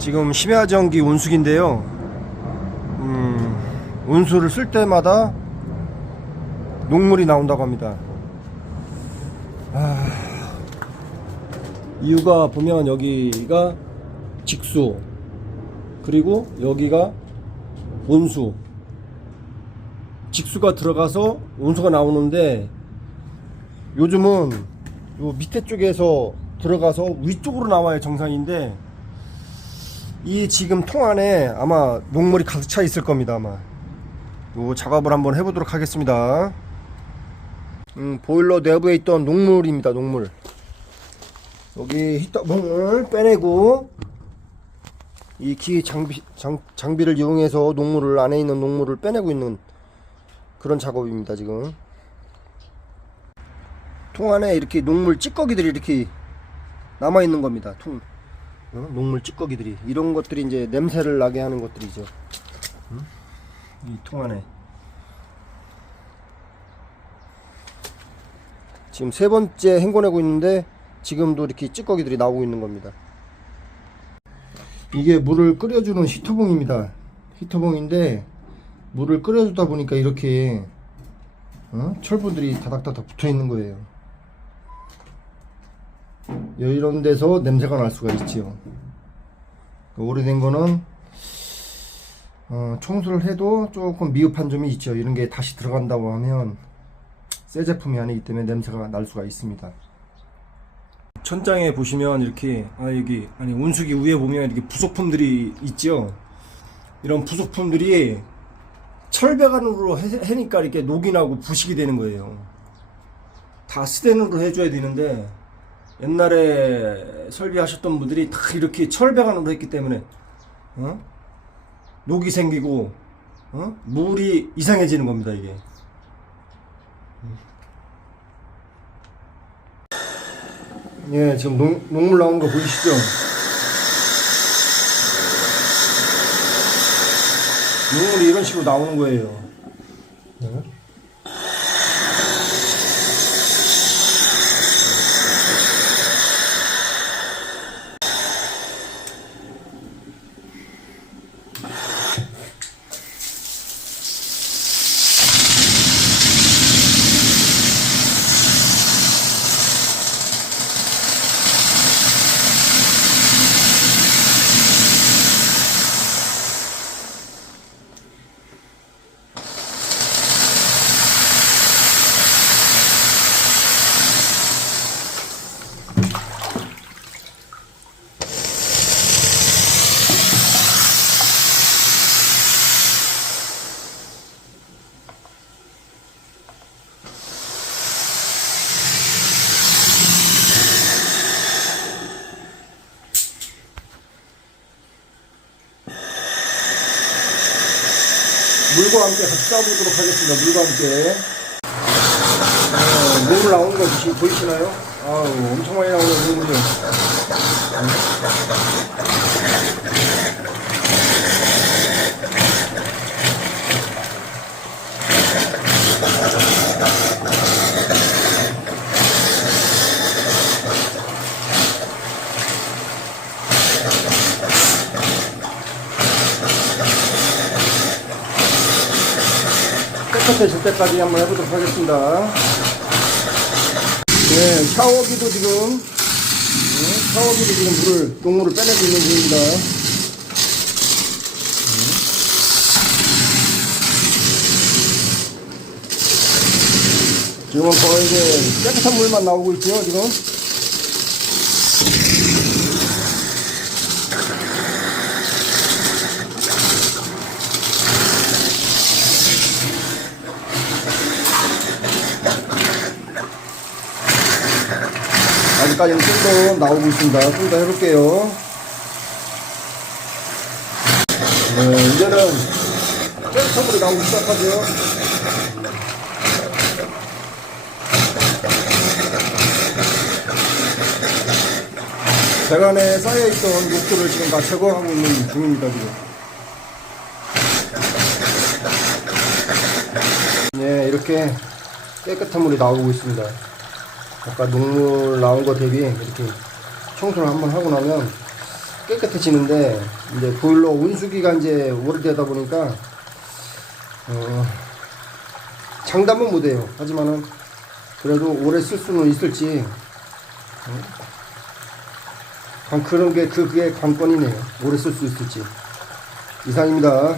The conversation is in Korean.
지금 심야전기 온수기인데요. 음, 온수를 쓸 때마다 녹물이 나온다고 합니다. 아, 이유가 보면 여기가 직수 그리고 여기가 온수 직수가 들어가서 온수가 나오는데 요즘은 요 밑에 쪽에서 들어가서 위쪽으로 나와야 정상인데 이 지금 통 안에 아마 녹물이 가득 차 있을 겁니다 아마. 요 작업을 한번 해보도록 하겠습니다. 음, 보일러 내부에 있던 녹물입니다 녹물. 여기 히터봉을 빼내고 이 기 장비 장, 장비를 이용해서 녹물을 안에 있는 녹물을 빼내고 있는 그런 작업입니다 지금. 통 안에 이렇게 녹물 찌꺼기들이 이렇게 남아 있는 겁니다 통 어? 녹물 찌꺼기들이. 이런 것들이 이제 냄새를 나게 하는 것들이죠. 이통 안에. 지금 세 번째 헹궈내고 있는데 지금도 이렇게 찌꺼기들이 나오고 있는 겁니다. 이게 물을 끓여주는 히터봉입니다. 히터봉인데 물을 끓여주다 보니까 이렇게 어? 철분들이 다닥다닥 붙어 있는 거예요 이런 데서 냄새가 날 수가 있지요. 그 오래된 거는 어, 청소를 해도 조금 미흡한 점이 있죠. 이런 게 다시 들어간다고 하면 새 제품이 아니기 때문에 냄새가 날 수가 있습니다. 천장에 보시면 이렇게 아 여기 아니 온수기 위에 보면 이렇게 부속품들이 있죠. 이런 부속품들이 철배관으로 해, 해니까 이렇게 녹이 나고 부식이 되는 거예요. 다 스텐으로 해줘야 되는데 옛날에 설비하셨던 분들이 다 이렇게 철배관으로 했기 때문에 어? 녹이 생기고 어? 물이 이상해지는 겁니다 이게 예 지금 녹, 녹물 나오는 거 보이시죠 녹물이 이런 식으로 나오는 거예요 네. 물과 함께 같이 싸보도록 하겠습니다. 물과 함께. 어, 물을 나오는 거 보시, 보이시나요? 아우, 엄청 많이 나오는 물이. 깨끗해질 때까지 한번 해보도록 하겠습니다. 네, 샤워기도 지금, 네, 샤워기도 지금 물을, 녹물을 빼내고 있는 중입니다. 네. 지금은 거의 이제 깨끗한 물만 나오고 있고요, 지금. 아직까지는 좀더 나오고 있습니다. 좀더 해볼게요. 네, 이제는 깨끗함으로 나오기 시작하죠. 배관에 쌓여있던 녹두를 지금 다 제거하고 있는 중입니다, 지금. 네, 이렇게 깨끗한 물이 나오고 있습니다. 아까 녹물 나온 거 대비 이렇게 청소를 한번 하고 나면 깨끗해지는데 이제 보일러 온수기가 이제 오래되다 보니까 어, 장담은 못해요. 하지만은 그래도 오래 쓸 수는 있을지 어, 관- 그런 게 그- 그게 관건이네요. 오래 쓸 수 있을지 이상입니다.